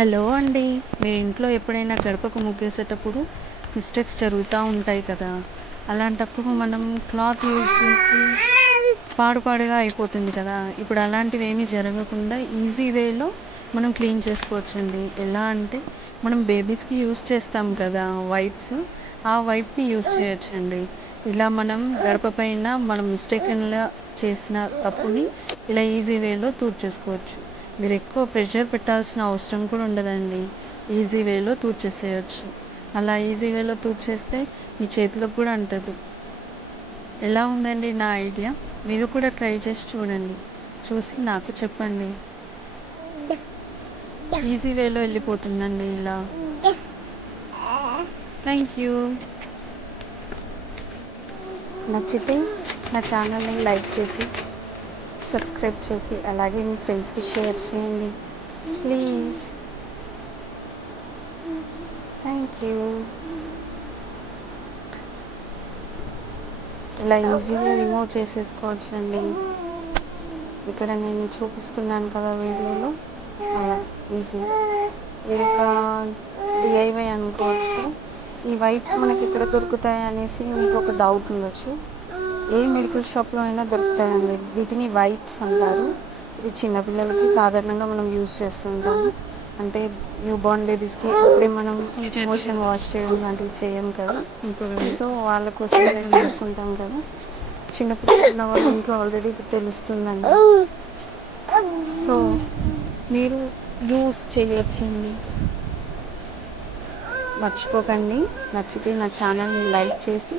Hello అండి. మీరు ఇంట్లో ఎప్పుడైనా గడపకు ముగ్గేసేటప్పుడు మిస్టేక్స్ జరుగుతూ ఉంటాయి కదా? అలాంటప్పుడు మనం క్లాత్ యూజ్ చేసి పాడుపాడుగా అయిపోతుంది కదా? ఇప్పుడు అలాంటివి ఏమీ జరగకుండా ఈజీ వేలో మనం క్లీన్ చేసుకోవచ్చండి. ఎలా అంటే మనం బేబీస్కి యూస్ చేస్తాం కదా వైప్స్ ఆ వైప్ని యూస్ చేయొచ్చండి. ఇలా మనం గడప పైన మనం మిస్టేక్గా చేసిన తప్పుని ఇలా ఈజీ వేలో తూర్చేసుకోవచ్చు. మీరు ఎక్కువ ప్రెషర్ పెట్టాల్సిన అవసరం కూడా ఉండదండి. ఈజీ వేలో తూడ్చేసేయచ్చు అలా ఈజీ వేలో తూర్చేస్తే మీ చేతిలోకి కూడా అంటదు. ఎలా ఉందండి నా ఐడియా? మీరు కూడా ట్రై చేసి చూడండి. చూసి నాకు చెప్పండి. ఈజీ వేలో వెళ్ళిపోతుందండి ఇలా. Thank you. నచ్చితే నా ఛానల్ని లైక్ చేసి సబ్స్క్రైబ్ చేసి అలాగే మీ ఫ్రెండ్స్కి షేర్ చేయండి. ప్లీజ్ థ్యాంక్ యూ ఇలా ఈజీగా రిమూవ్ చేసేసుకోవచ్చండి. ఇక్కడ నేను చూపిస్తున్నాను కదా వీడియోలో. అలా ఈజీ ఇది ఒక డిఐవై అనుకోవచ్చు. ఈ వైట్స్ మనకి ఇక్కడ దొరుకుతాయి అనేసి మీకు ఒక డౌట్ ఉండొచ్చు. ఏ మెడికల్ షాప్లో అయినా దొరుకుతాయండి. వీటిని వైప్స్ అంటారు. ఇది చిన్నపిల్లలకి సాధారణంగా మనం యూస్ చేస్తుంటాం అంటే న్యూ బార్న్ బేబీస్కి అప్పుడే మనం మోషన్ వాష్ చేయడం లాంటివి చేయం కదా. సో వాళ్ళ కోసం చూసుకుంటాం కదా. చిన్నపిల్లలు ఉన్న వాళ్ళు ఇంట్లో ఆల్రెడీ తెలుస్తుందండి. సో మీరు యూస్ చేయొచ్చండి. మర్చిపోకండి. నచ్చితే నా ఛానల్ని లైక్ చేసి